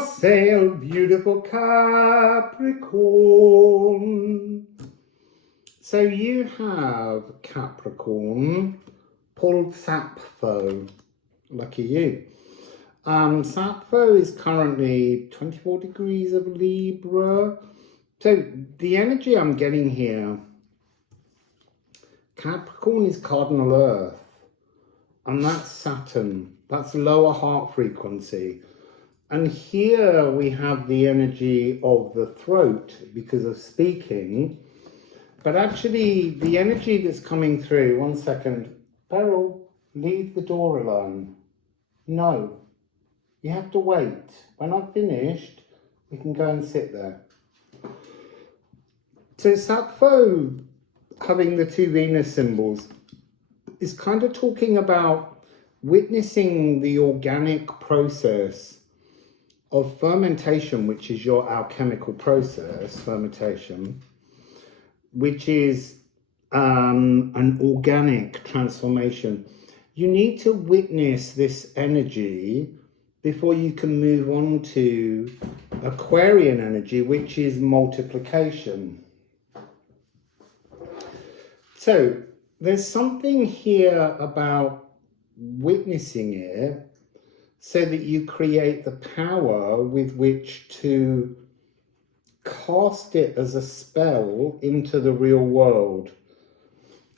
Wassail, beautiful Capricorn. So you have Capricorn pulled Sappho. Lucky you. Sappho is currently 24 degrees of Libra. So the energy I'm getting here, Capricorn is cardinal Earth, and that's Saturn. That's lower heart frequency. And here we have the energy of the throat because of speaking. But actually, the energy that's coming through, one second. Beryl, leave the door alone. No, you have to wait. When I've finished, we can go and sit there. So Sappho, having the two Venus symbols, is kind of talking about witnessing the organic process of fermentation, which is your alchemical process, fermentation, which is an organic transformation. You need to witness this energy before you can move on to Aquarian energy, which is multiplication. So there's something here about witnessing it so that you create the power with which to cast it as a spell into the real world.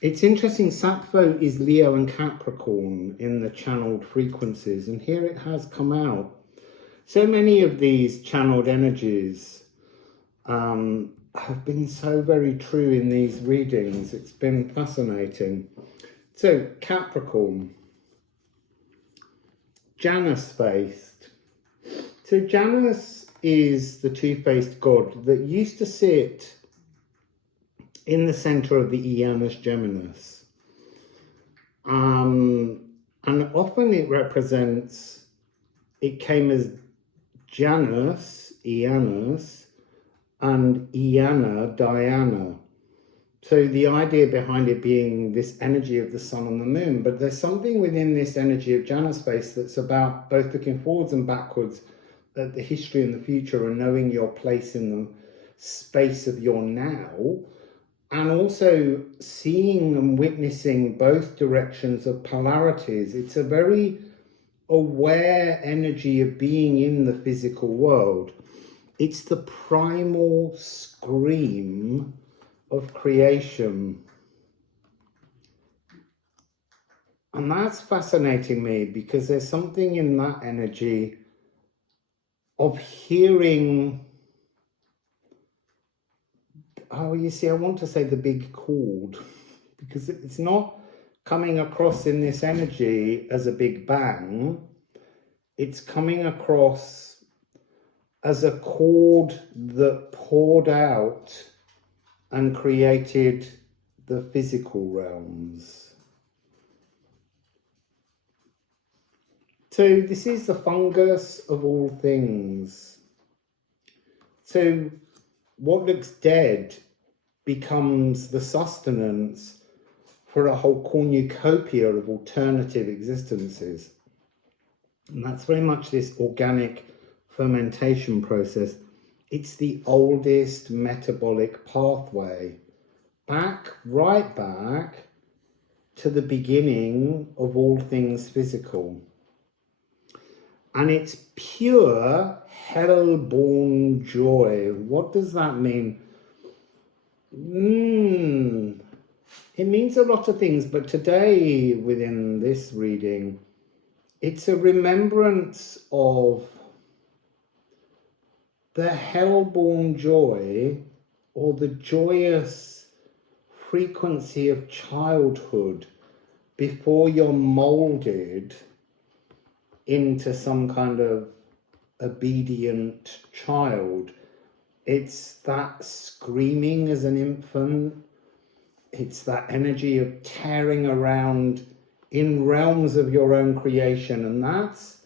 It's interesting, Sappho is Leo and Capricorn in the channeled frequencies, and here it has come out. So many of these channeled energies have been so very true in these readings. It's been fascinating. So Capricorn, Janus-faced. So Janus is the two-faced god that used to sit in the center of the Janus Geminis. And often it represents, it came as Janus, Janus, and Iana, Diana. So the idea behind it being this energy of the sun and the moon, but there's something within this energy of Janus space that's about both looking forwards and backwards at the history and the future and knowing your place in the space of your now, and also seeing and witnessing both directions of polarities. It's a very aware energy of being in the physical world. It's the primal scream of creation. And that's fascinating me because there's something in that energy of hearing, oh, you see, I want to say the big chord, because it's not coming across in this energy as a big bang. It's coming across as a chord that poured out and created the physical realms. So this is the fungus of all things. So what looks dead becomes the sustenance for a whole cornucopia of alternative existences. And that's very much this organic fermentation process. It's the oldest metabolic pathway, right back to the beginning of all things physical. And it's pure hell-born joy. What does that mean? It means a lot of things, but today within this reading, it's a remembrance of the hell-born joy, or the joyous frequency of childhood before you're molded into some kind of obedient child. It's that screaming as an infant. It's that energy of tearing around in realms of your own creation. And that's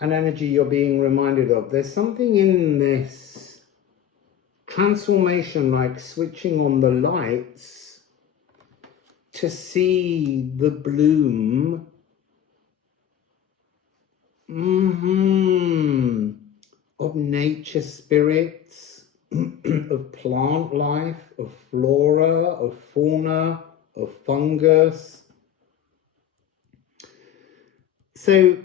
an energy you're being reminded of. There's something in this transformation, like switching on the lights to see the bloom of nature spirits, of plant life, of flora, of fauna, of fungus. So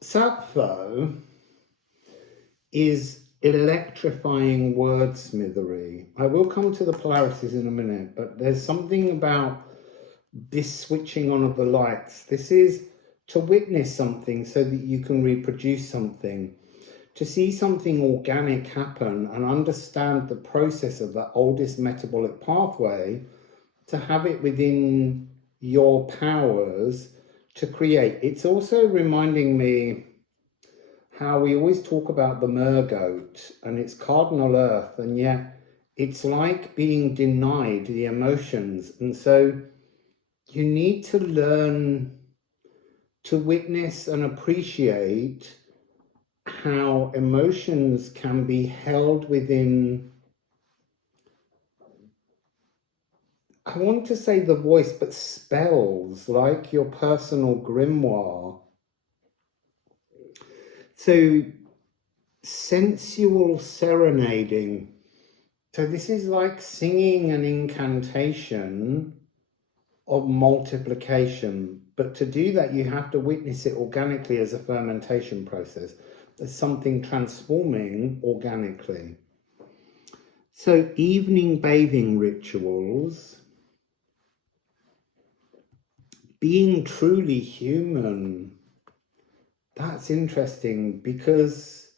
Sappho is electrifying wordsmithery. I will come to the polarities in a minute, but there's something about this switching on of the lights. This is to witness something so that you can reproduce something, to see something organic happen and understand the process of that oldest metabolic pathway, to have it within your powers to create. It's also reminding me how we always talk about the mergoat and its cardinal earth, and yet it's like being denied the emotions. And so you need to learn to witness and appreciate how emotions can be held within, I want to say the voice, but spells like your personal grimoire. So sensual serenading. So this is like singing an incantation of multiplication. But to do that, you have to witness it organically as a fermentation process, as something transforming organically. So evening bathing rituals, being truly human. That's interesting, because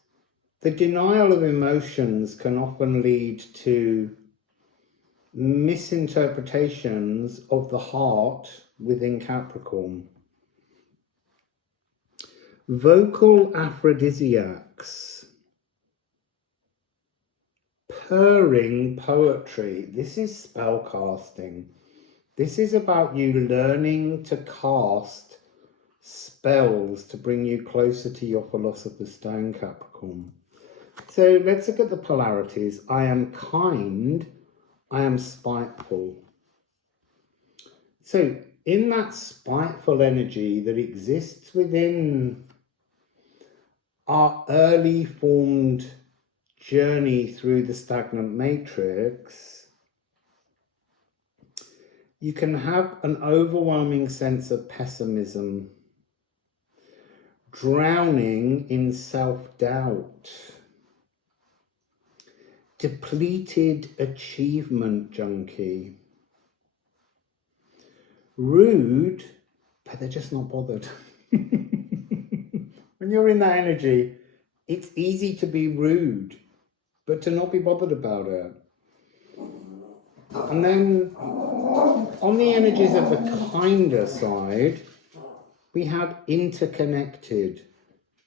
the denial of emotions can often lead to misinterpretations of the heart within Capricorn. Vocal aphrodisiacs. Purring poetry. This is spell casting. This is about you learning to cast spells to bring you closer to your philosopher's stone, Capricorn. So let's look at the polarities. I am kind, I am spiteful. So in that spiteful energy that exists within our early formed journey through the stagnant matrix, you can have an overwhelming sense of pessimism, drowning in self-doubt, depleted achievement junkie, rude, but they're just not bothered. When you're in that energy, it's easy to be rude, but to not be bothered about it. And then on the energies of the kinder side, we have interconnected,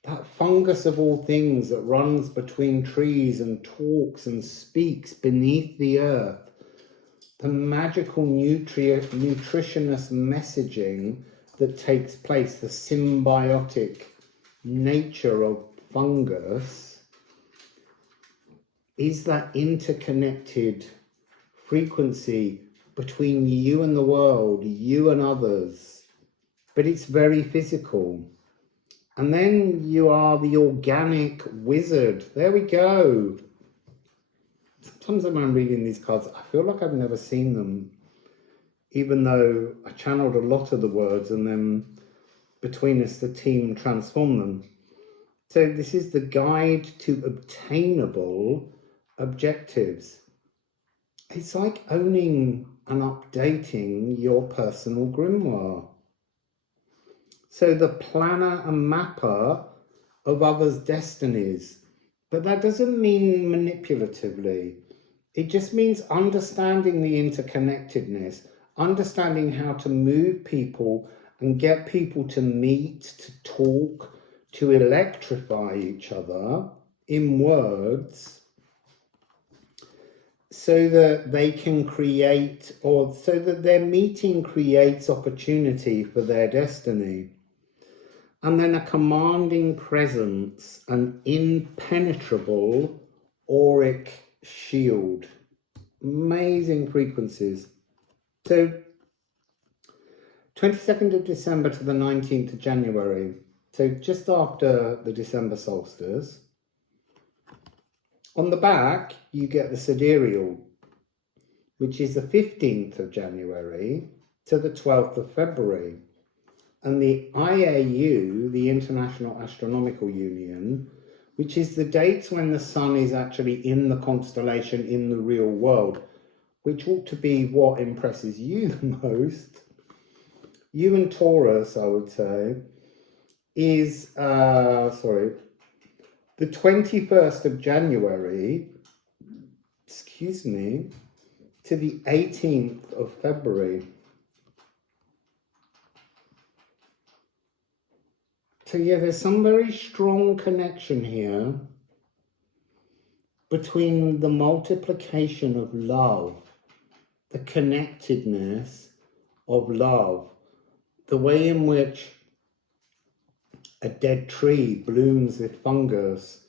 that fungus of all things that runs between trees and talks and speaks beneath the earth. The magical nutritionist messaging that takes place, the symbiotic nature of fungus, is that interconnected frequency between you and the world, you and others, but it's very physical. And then you are the organic wizard. There we go. Sometimes when I'm reading these cards, I feel like I've never seen them, even though I channeled a lot of the words and then between us, the team transformed them. So this is the guide to obtainable objectives. It's like owning and updating your personal grimoire. So the planner and mapper of others' destinies. But that doesn't mean manipulatively. It just means understanding the interconnectedness, understanding how to move people and get people to meet, to talk, to electrify each other in words, so that they can create, or so that their meeting creates opportunity for their destiny. And then a commanding presence, an impenetrable auric shield. Amazing frequencies. So 22nd of December to the 19th of January. So just after the December solstice. On the back, you get the sidereal, which is the 15th of January to the 12th of February. And the IAU, the International Astronomical Union, which is the dates when the sun is actually in the constellation in the real world, which ought to be what impresses you the most. You and Taurus, I would say, is, the 21st of January, to the 18th of February. So yeah, there's some very strong connection here between the multiplication of love, the connectedness of love, the way in which a dead tree blooms with fungus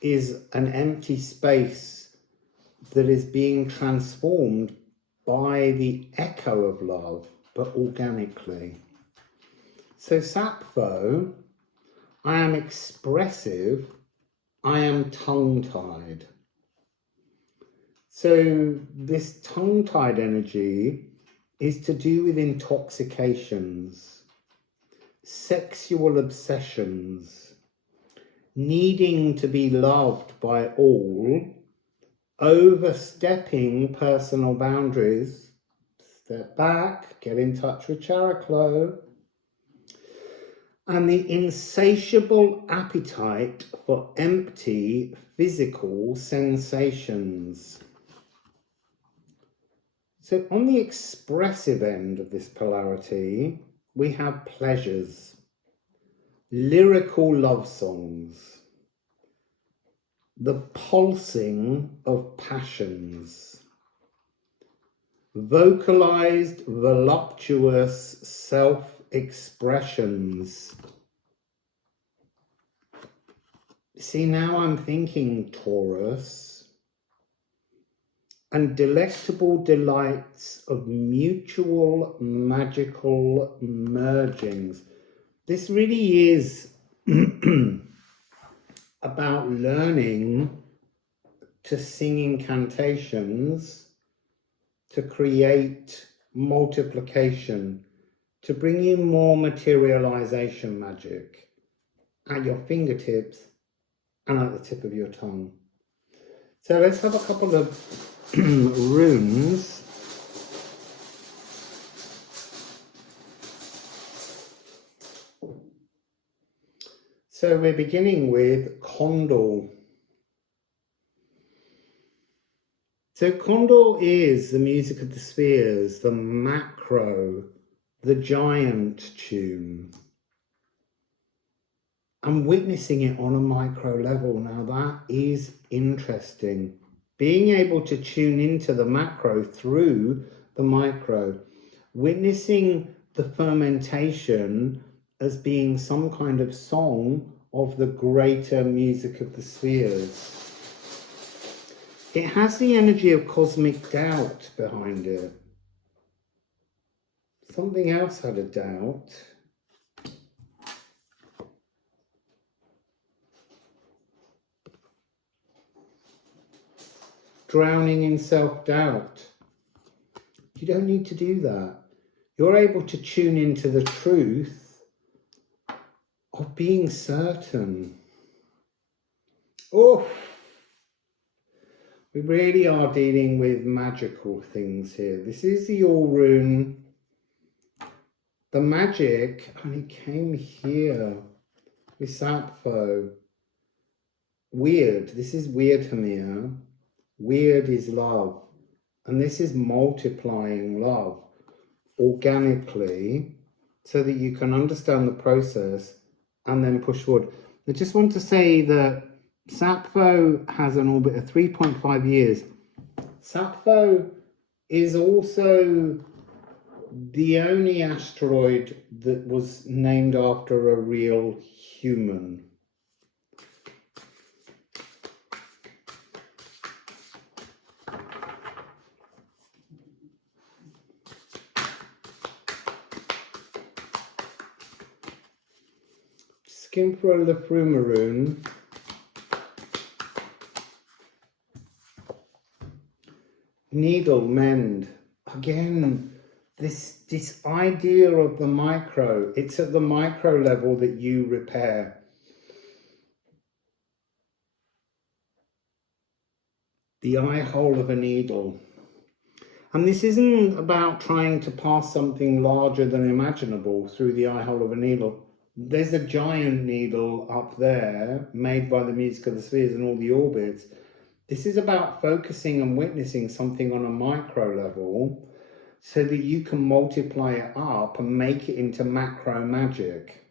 is an empty space that is being transformed by the echo of love, but organically. So Sappho, I am expressive, I am tongue-tied. So this tongue-tied energy is to do with intoxications, sexual obsessions, needing to be loved by all, overstepping personal boundaries. Step back, get in touch with Characlo. And the insatiable appetite for empty physical sensations. So on the expressive end of this polarity, we have pleasures, lyrical love songs, the pulsing of passions, vocalized, voluptuous self-expressions. See, now I'm thinking Taurus, and delectable delights of mutual magical mergings. This really is about learning to sing incantations, to create multiplication, to bring you more materialization magic at your fingertips and at the tip of your tongue. So let's have a couple of runes. So we're beginning with Condor. So Condor is the music of the spheres, the macro, the giant tune. I'm witnessing it on a micro level. Now that is interesting. Being able to tune into the macro through the micro, witnessing the fermentation as being some kind of song of the greater music of the spheres. It has the energy of cosmic doubt behind it. Something else had a doubt. Drowning in self-doubt. You don't need to do that. You're able to tune into the truth of being certain. Oh, we really are dealing with magical things here. This is the All Rune. The magic only came here with Sappho. Weird. This is weird, Hamir. Weird is love. And this is multiplying love organically so that you can understand the process and then push forward. I just want to say that Sappho has an orbit of 3.5 years. Sappho is also the only asteroid that was named after a real human. Skin for a Liffruma Rune. Needle mend. Again, this idea of the micro. It's at the micro level that you repair. The eye hole of a needle. And this isn't about trying to pass something larger than imaginable through the eye hole of a needle. There's a giant needle up there made by the music of the spheres and all the orbits. This is about focusing and witnessing something on a micro level so that you can multiply it up and make it into macro magic.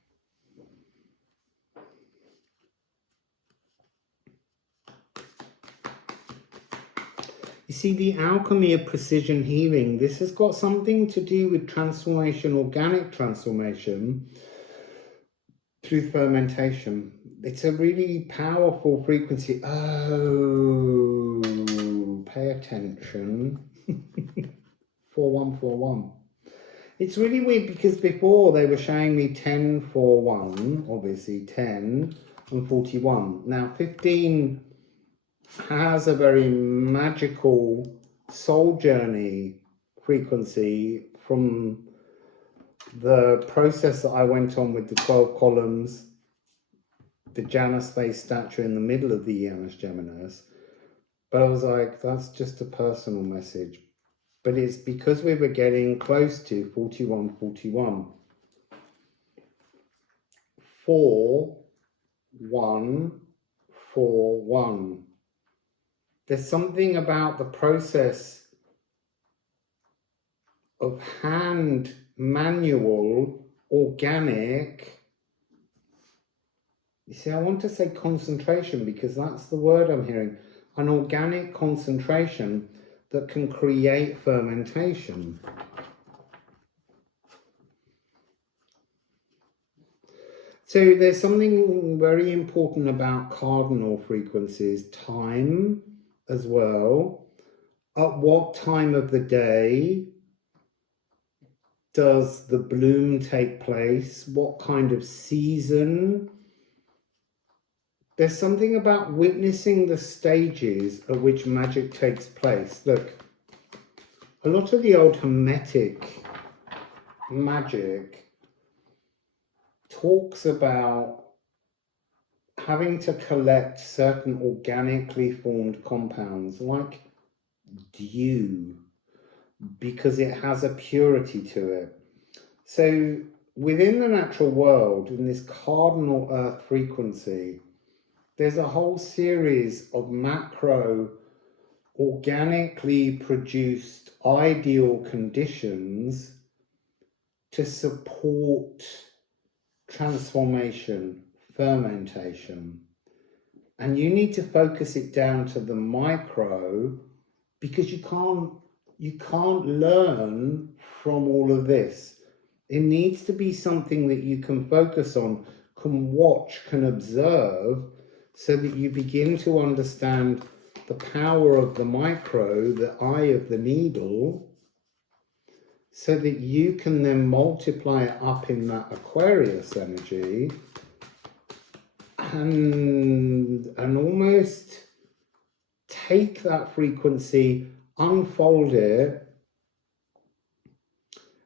You see, the alchemy of precision healing, this has got something to do with transformation, organic transformation through fermentation. It's a really powerful frequency. Oh, pay attention. 4141. It's really weird because before they were showing me 1041, obviously 10 and 41. Now 15 has a very magical soul journey frequency from the process that I went on with the 12 columns, the Janus face statue in the middle of the Janus Geminis. But I was like, that's just a personal message. But it's because we were getting close to 4141. 4141. There's something about the process of hand, manual, organic. You see, I want to say concentration because that's the word I'm hearing. An organic concentration that can create fermentation. So there's something very important about cardinal frequencies. Time as well. At what time of the day does the bloom take place? What kind of season? There's something about witnessing the stages at which magic takes place. Look, a lot of the old Hermetic magic talks about having to collect certain organically formed compounds like dew because it has a purity to it. So within the natural world, in this cardinal earth frequency, there's a whole series of macro organically produced ideal conditions to support transformation, fermentation. And you need to focus it down to the micro because you can't learn from all of this. It needs to be something that you can focus on, can watch, can observe, so that you begin to understand the power of the micro, the eye of the needle, so that you can then multiply it up in that Aquarius energy and almost take that frequency, unfold it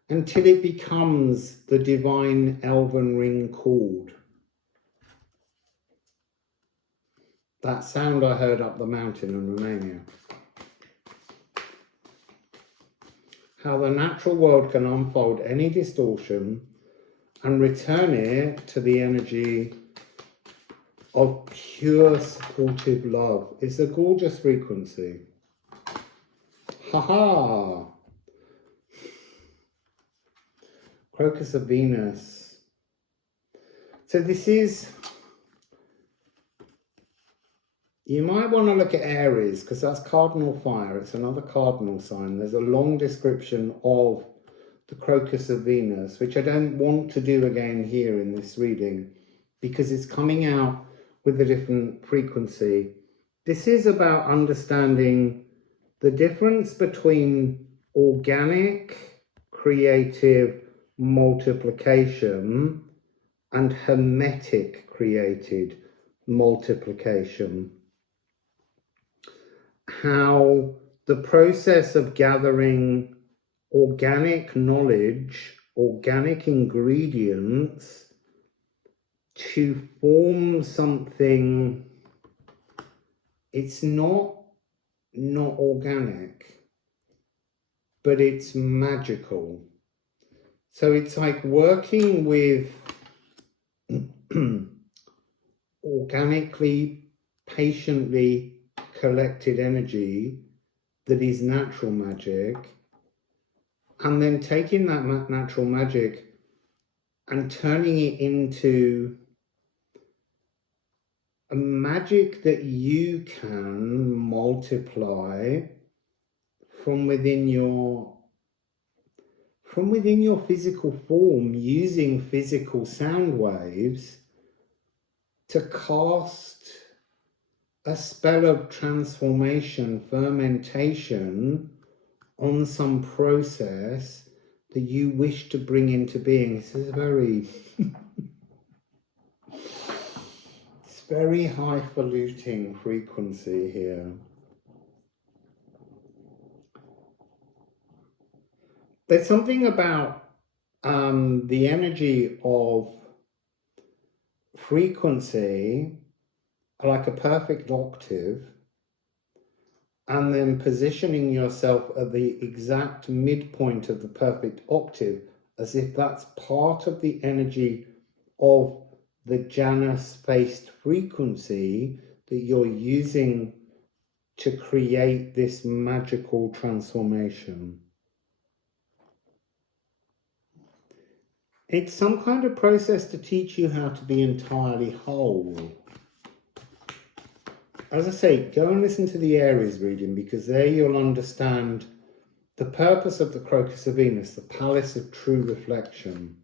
until it becomes the divine elven ring chord. That sound I heard up the mountain in Romania. How the natural world can unfold any distortion and return it to the energy of pure supportive love. It's a gorgeous frequency. Ha-ha! Crocus of Venus. So this is... You might want to look at Aries because that's cardinal fire. It's another cardinal sign. There's a long description of the Crocus of Venus, which I don't want to do again here in this reading because it's coming out with a different frequency. This is about understanding the difference between organic, creative multiplication and hermetic created multiplication. How the process of gathering organic knowledge, organic ingredients to form something, it's not organic, but it's magical. So it's like working with organically, patiently collected energy that is natural magic, and then taking that natural magic and turning it into a magic that you can multiply from within your physical form, using physical sound waves to cast a spell of transformation, fermentation on some process that you wish to bring into being. This is very it's very highfalutin frequency here. There's something about the energy of frequency, like a perfect octave, and then positioning yourself at the exact midpoint of the perfect octave, as if that's part of the energy of the Janus-based frequency that you're using to create this magical transformation. It's some kind of process to teach you how to be entirely whole. As I say, go and listen to the Aries reading, because there you'll understand the purpose of the Crocus of Venus, the palace of true reflection,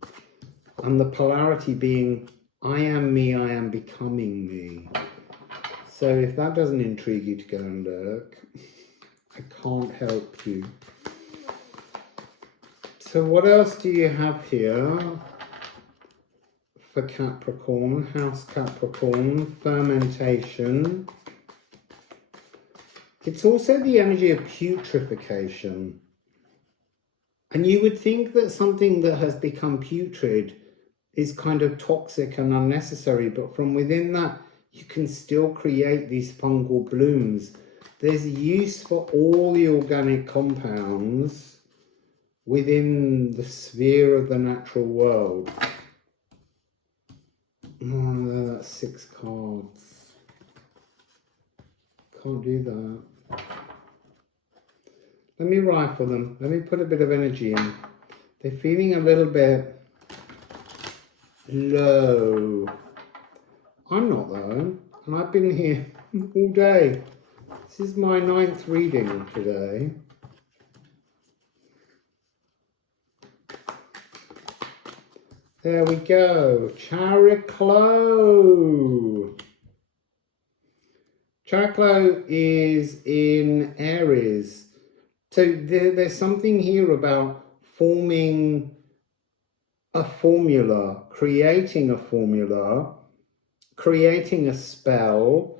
and the polarity being I am me, I am becoming me. So if that doesn't intrigue you to go and look, I can't help you. So what else do you have here for Capricorn? House Capricorn, fermentation. It's also the energy of putrefaction. And you would think that something that has become putrid is kind of toxic and unnecessary, but from within that, you can still create these fungal blooms. There's use for all the organic compounds within the sphere of the natural world. Oh, that's 6 cards. Can't do that. Let me rifle them. Let me put a bit of energy in. They're feeling a little bit low. I'm not though, and I've been here all day. This is my 9th reading today. There we go. Chariklo. Chariklo is in Aries. So there's something here about forming a formula, creating a spell,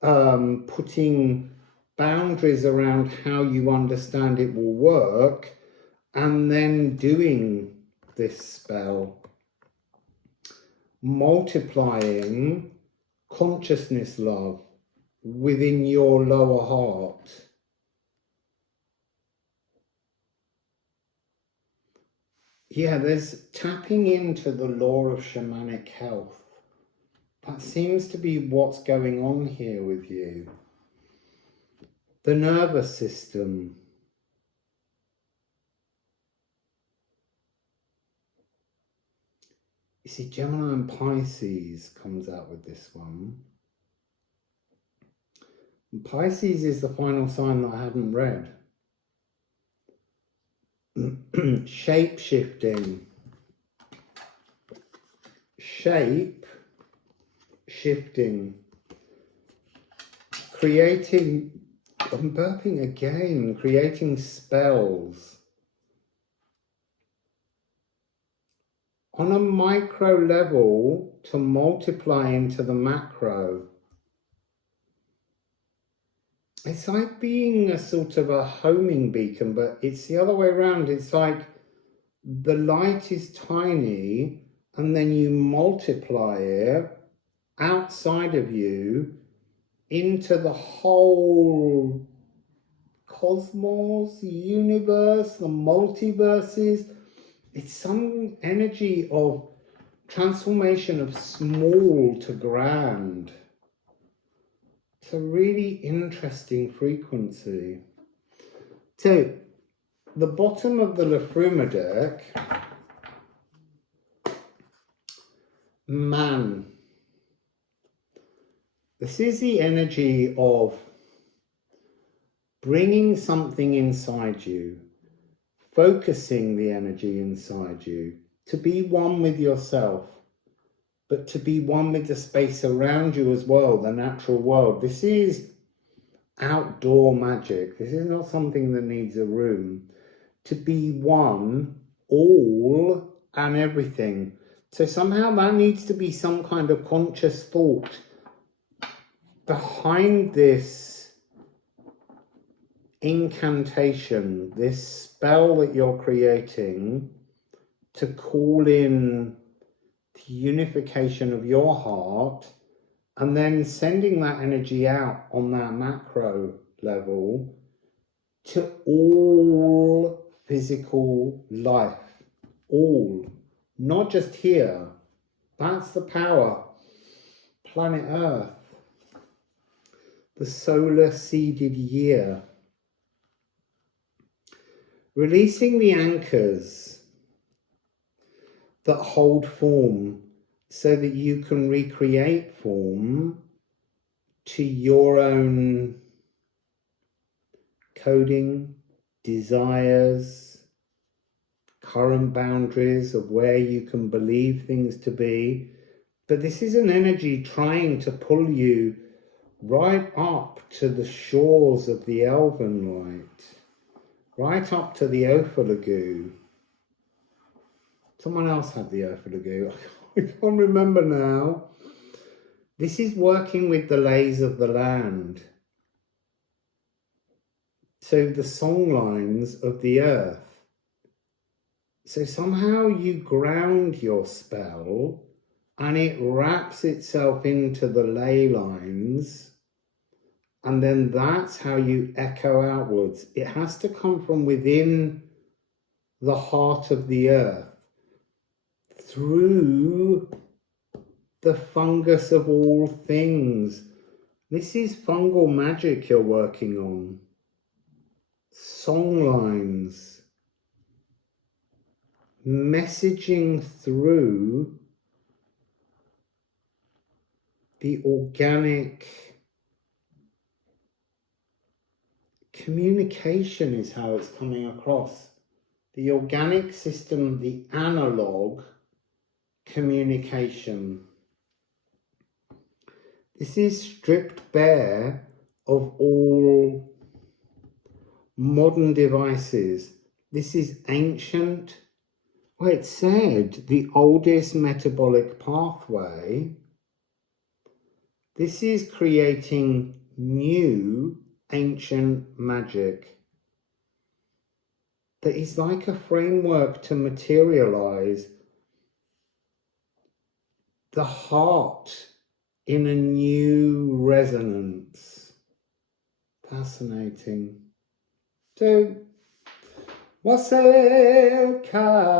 putting boundaries around how you understand it will work, and then doing this spell. Multiplying consciousness love within your lower heart. Yeah, there's tapping into the law of shamanic health. That seems to be what's going on here with you. The nervous system. You see, Gemini and Pisces comes out with this one. And Pisces is the final sign that I haven't read. Shape-shifting. Shape-shifting. Creating, I'm burping again, creating spells on a micro level to multiply into the macro. It's like being a sort of a homing beacon, but it's the other way around. It's like the light is tiny and then you multiply it outside of you into the whole cosmos, the universe, the multiverses. It's some energy of transformation of small to grand. It's a really interesting frequency. So, the bottom of the Liffruma deck, man. This is the energy of bringing something inside you, focusing the energy inside you, to be one with yourself, but to be one with the space around you as well, the natural world. This is outdoor magic. This is not something that needs a room. To be one, all and everything. So somehow that needs to be some kind of conscious thought behind this incantation, this spell that you're creating to call in the unification of your heart, and then sending that energy out on that macro level to all physical life. All, not just here. That's the power. Planet Earth. The solar seeded year. Releasing the anchors that hold form so that you can recreate form to your own coding, desires, current boundaries of where you can believe things to be. But this is an energy trying to pull you right up to the shores of the elven light, right up to the Ophilogu. Someone else had the Ophilogu. I can't remember now. This is working with the lays of the land. So the song lines of the earth. So somehow you ground your spell and it wraps itself into the ley lines, and then that's how you echo outwards. It has to come from within the heart of the earth, through the fungus of all things. This is fungal magic you're working on. Song lines. Messaging through the organic communication is how it's coming across. The organic system, the analog communication. This is stripped bare of all modern devices. This is ancient. Well, it said the oldest metabolic pathway. This is creating new ancient magic that is like a framework to materialize the heart in a new resonance. Fascinating. So, Wassail, Capricorn.